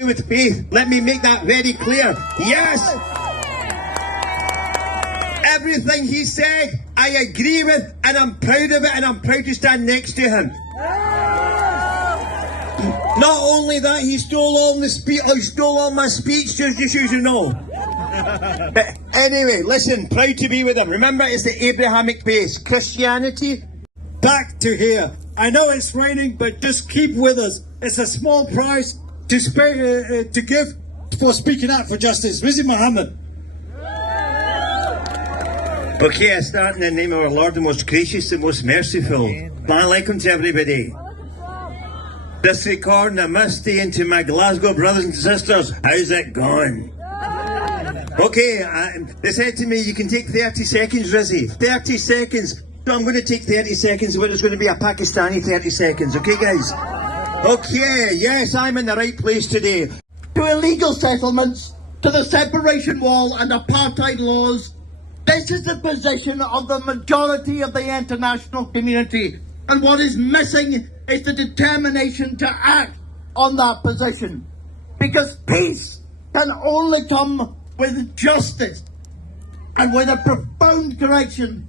with faith. Let me make that very clear. Yes. Everything he said, I agree with, and I'm proud of it, and I'm proud to stand next to him. Not only that, he stole all my speech, just so you know. But anyway, listen, proud to be with him. Remember, it's the Abrahamic base. Christianity. Back to here. I know it's raining, but just keep with us. It's a small price to give for speaking out for justice. Visit Muhammad. Okay, I start in the name of our Lord, the most gracious and most merciful. Assalamu alaikum to everybody. This record namaste into my Glasgow brothers and sisters. How's it going? Okay, they said to me, you can take 30 seconds, Rizzy. 30 seconds. So I'm going to take 30 seconds, but it's going to be a Pakistani 30 seconds. Okay, guys? Okay, yes, I'm in the right place today. To illegal settlements, to the separation wall and apartheid laws, this is the position of the majority of the international community. And what is missing is the determination to act on that position. Because peace can only come with justice and with a profound correction